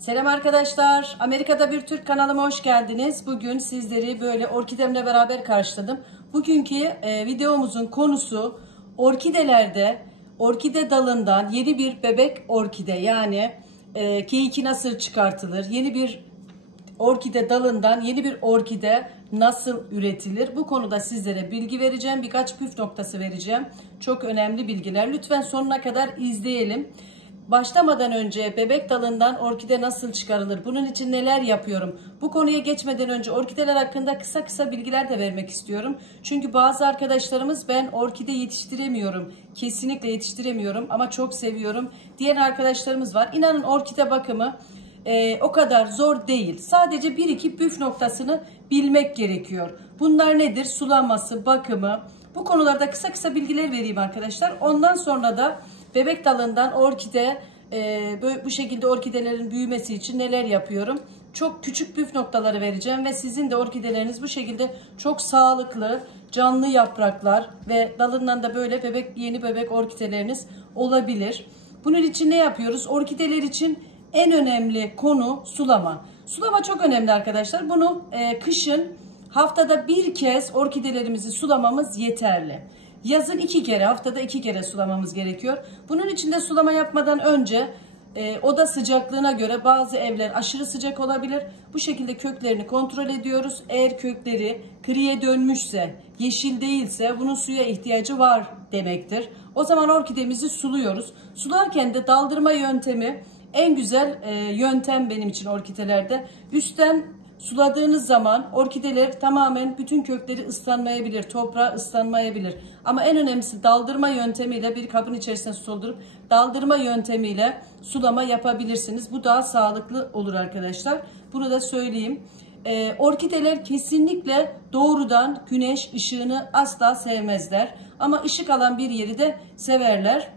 Selam arkadaşlar. Amerika'da bir Türk kanalıma hoş geldiniz. Bugün sizleri böyle orkidemle beraber karşıladım. Bugünkü videomuzun konusu orkidelerde orkide dalından yeni bir bebek orkide yani K2 nasıl çıkartılır? Yeni bir orkide dalından yeni bir orkide nasıl üretilir? Bu konuda sizlere bilgi vereceğim. Birkaç püf noktası vereceğim. Çok önemli bilgiler. Lütfen sonuna kadar izleyelim. Başlamadan önce bebek dalından orkide nasıl çıkarılır? Bunun için neler yapıyorum? Bu konuya geçmeden önce orkideler hakkında kısa bilgiler de vermek istiyorum. Çünkü bazı arkadaşlarımız ben orkide yetiştiremiyorum. Kesinlikle yetiştiremiyorum ama çok seviyorum diyen arkadaşlarımız var. İnanın orkide bakımı o kadar zor değil. Sadece bir iki püf noktasını bilmek gerekiyor. Bunlar nedir? Sulaması, bakımı. Bu konularda kısa bilgiler vereyim arkadaşlar. Ondan sonra da bebek dalından orkide bu şekilde orkidelerin büyümesi için neler yapıyorum? Çok küçük püf noktaları vereceğim ve sizin de orkideleriniz bu şekilde çok sağlıklı, canlı yapraklar ve dalından da böyle yeni bebek orkideleriniz olabilir. Bunun için ne yapıyoruz? Orkideler için en önemli konu sulama. Sulama çok önemli arkadaşlar. Bunu kışın haftada bir kez orkidelerimizi sulamamız yeterli. Yazın 2 kere, haftada 2 kere sulamamız gerekiyor. Bunun için de sulama yapmadan önce oda sıcaklığına göre bazı evler aşırı sıcak olabilir. Bu şekilde köklerini kontrol ediyoruz. Eğer kökleri griye dönmüşse, yeşil değilse bunun suya ihtiyacı var demektir. O zaman orkidemizi suluyoruz. Sularken de daldırma yöntemi en güzel yöntem benim için orkidelerde. Üstten suladığınız zaman orkideler tamamen bütün kökleri ıslanmayabilir, toprağı ıslanmayabilir. Ama en önemlisi daldırma yöntemiyle bir kabın içerisine su doldurup daldırma yöntemiyle sulama yapabilirsiniz. Bu daha sağlıklı olur arkadaşlar. Bunu da söyleyeyim. Orkideler kesinlikle doğrudan güneş ışığını asla sevmezler. Ama ışık alan bir yeri de severler.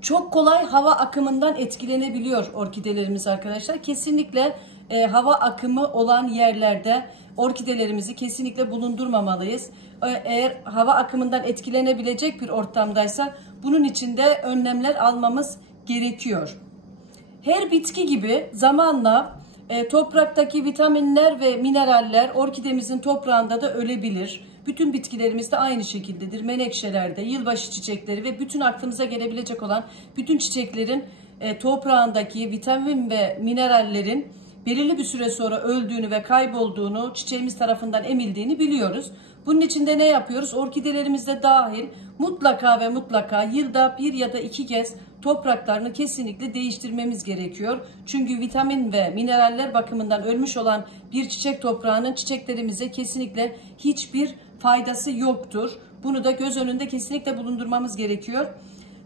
Çok kolay hava akımından etkilenebiliyor orkidelerimiz arkadaşlar. Kesinlikle hava akımı olan yerlerde orkidelerimizi kesinlikle bulundurmamalıyız. Eğer hava akımından etkilenebilecek bir ortamdaysa bunun için de önlemler almamız gerekiyor. Her bitki gibi zamanla topraktaki vitaminler ve mineraller orkidemizin toprağında da ölebilir. Bütün bitkilerimiz de aynı şekildedir. Menekşelerde, yılbaşı çiçekleri ve bütün aklımıza gelebilecek olan bütün çiçeklerin toprağındaki vitamin ve minerallerin belirli bir süre sonra öldüğünü ve kaybolduğunu, çiçeğimiz tarafından emildiğini biliyoruz. Bunun için de ne yapıyoruz? Orkidelerimizde dahil mutlaka yılda 1 ya da 2 kez topraklarını kesinlikle değiştirmemiz gerekiyor. Çünkü vitamin ve mineraller bakımından ölmüş olan bir çiçek toprağının çiçeklerimize kesinlikle hiçbir faydası yoktur. Bunu da göz önünde kesinlikle bulundurmamız gerekiyor.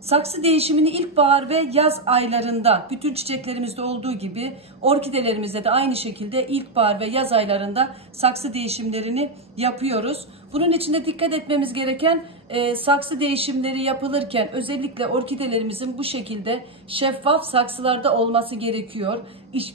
Saksı değişimini ilkbahar ve yaz aylarında bütün çiçeklerimizde olduğu gibi orkidelerimizde de aynı şekilde ilkbahar ve yaz aylarında saksı değişimlerini yapıyoruz. Bunun için de dikkat etmemiz gereken saksı değişimleri yapılırken özellikle orkidelerimizin bu şekilde şeffaf saksılarda olması gerekiyor.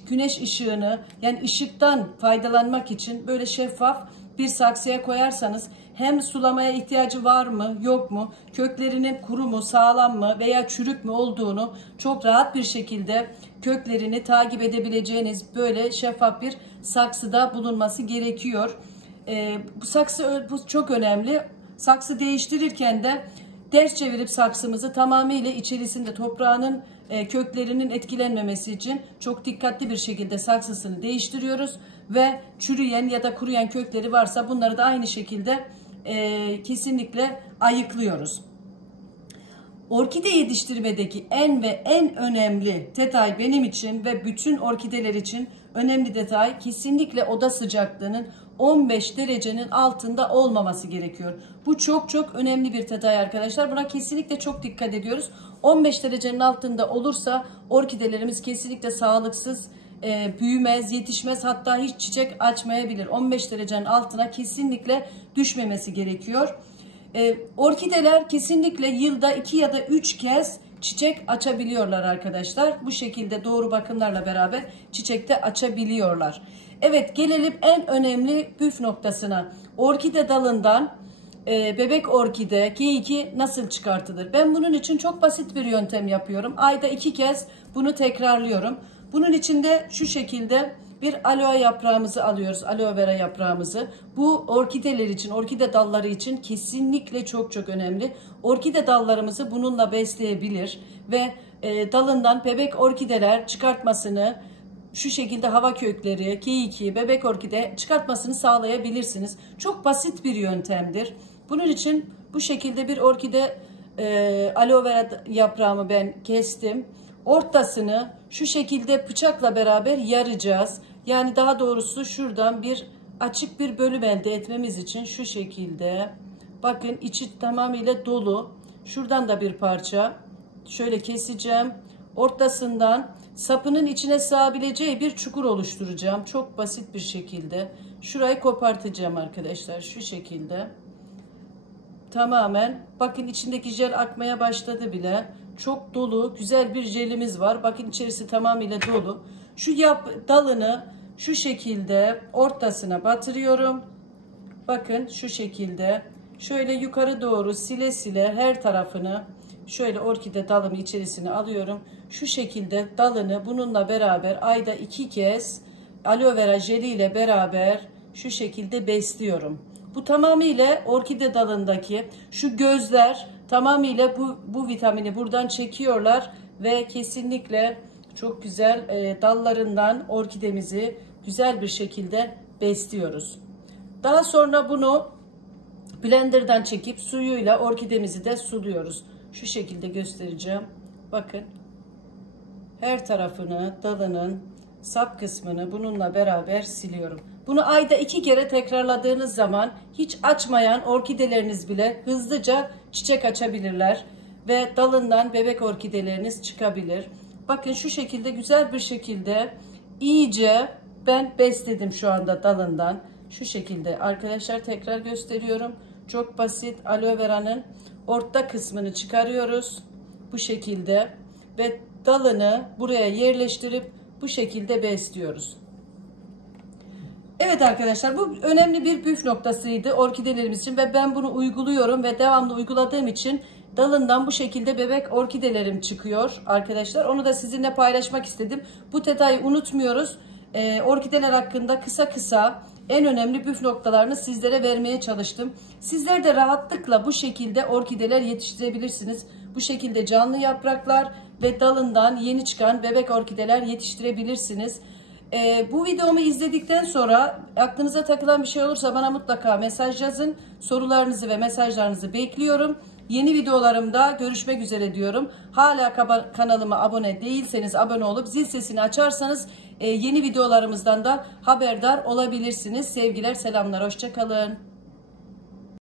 Güneş ışığını yani ışıktan faydalanmak için böyle şeffaf bir saksıya koyarsanız hem sulamaya ihtiyacı var mı yok mu, köklerinin kuru mu sağlam mı veya çürük mü olduğunu çok rahat bir şekilde köklerini takip edebileceğiniz böyle şeffaf bir saksıda bulunması gerekiyor. Bu çok önemli. Saksı değiştirirken de ters çevirip saksımızı tamamıyla içerisinde toprağının köklerinin etkilenmemesi için çok dikkatli bir şekilde saksısını değiştiriyoruz ve çürüyen ya da kuruyan kökleri varsa bunları da aynı şekilde kesinlikle ayıklıyoruz. Orkide yetiştirmedeki en önemli detay benim için ve bütün orkideler için önemli detay kesinlikle oda sıcaklığının 15 derecenin altında olmaması gerekiyor. Bu çok önemli bir detay arkadaşlar. Buna kesinlikle çok dikkat ediyoruz. 15 derecenin altında olursa orkidelerimiz kesinlikle sağlıksız, büyümez, yetişmez, hatta hiç çiçek açmayabilir. 15 derecenin altına kesinlikle düşmemesi gerekiyor. Orkideler kesinlikle yılda 2 ya da 3 kez çiçek açabiliyorlar arkadaşlar. Bu şekilde doğru bakımlarla beraber çiçekte açabiliyorlar. Evet, gelelim en önemli püf noktasına. Orkide dalından bebek orkide K2 nasıl çıkartılır? Ben bunun için çok basit bir yöntem yapıyorum. Ayda 2 kez bunu tekrarlıyorum. Bunun içinde şu şekilde bir aloe yaprağımızı alıyoruz. Aloe vera yaprağımızı. Bu orkideler için, orkide dalları için kesinlikle çok çok önemli. Orkide dallarımızı bununla besleyebilir ve dalından bebek orkideler çıkartmasını, şu şekilde hava kökleri, K2, bebek orkide çıkartmasını sağlayabilirsiniz. Çok basit bir yöntemdir. Bunun için bu şekilde bir orkide aloe vera yaprağımı ben kestim. Ortasını şu şekilde bıçakla beraber yaracağız. Yani daha doğrusu şuradan bir açık bir bölüm elde etmemiz için şu şekilde. Bakın içi tamamıyla dolu. Şuradan da bir parça şöyle keseceğim. Ortasından sapının içine sığabileceği bir çukur oluşturacağım. Çok basit bir şekilde. Şurayı kopartacağım arkadaşlar. Şu şekilde. Tamamen. Bakın içindeki jel akmaya başladı bile. Çok dolu, güzel bir jelimiz var. Bakın içerisi tamamıyla dolu. Şu dalını şu şekilde ortasına batırıyorum. Bakın şu şekilde. Şöyle yukarı doğru sile sile her tarafını şöyle orkide dalımı içerisine alıyorum. Şu şekilde dalını bununla beraber ayda 2 kez aloe vera jeli ile beraber şu şekilde besliyorum. Bu tamamıyla orkide dalındaki şu gözler tamamıyla bu vitamini buradan çekiyorlar ve kesinlikle çok güzel dallarından orkidemizi güzel bir şekilde besliyoruz. Daha sonra bunu blenderdan çekip suyuyla orkidemizi de suluyoruz. Şu şekilde göstereceğim. Bakın. Her tarafını, dalının sap kısmını bununla beraber siliyorum. Bunu ayda 2 kere tekrarladığınız zaman hiç açmayan orkideleriniz bile hızlıca çiçek açabilirler. Ve dalından bebek orkideleriniz çıkabilir. Bakın şu şekilde güzel bir şekilde iyice ben besledim şu anda dalından. Şu şekilde arkadaşlar tekrar gösteriyorum. Çok basit aloe vera'nın orta kısmını çıkarıyoruz. Bu şekilde ve dalını buraya yerleştirip bu şekilde besliyoruz. Evet arkadaşlar bu önemli bir püf noktasıydı orkidelerimiz için ve ben bunu uyguluyorum ve devamlı uyguladığım için dalından bu şekilde bebek orkidelerim çıkıyor arkadaşlar. Onu da sizinle paylaşmak istedim. Bu detayı unutmuyoruz. Orkideler hakkında kısa kısa en önemli püf noktalarını sizlere vermeye çalıştım. Sizler de rahatlıkla bu şekilde orkideler yetiştirebilirsiniz. Bu şekilde canlı yapraklar ve dalından yeni çıkan bebek orkideler yetiştirebilirsiniz. Bu videomu izledikten sonra aklınıza takılan bir şey olursa bana mutlaka mesaj yazın. Sorularınızı ve mesajlarınızı bekliyorum. Yeni videolarımda görüşmek üzere diyorum. Hala kanalıma abone değilseniz abone olup zil sesini açarsanız yeni videolarımızdan da haberdar olabilirsiniz. Sevgiler, selamlar, hoşça kalın.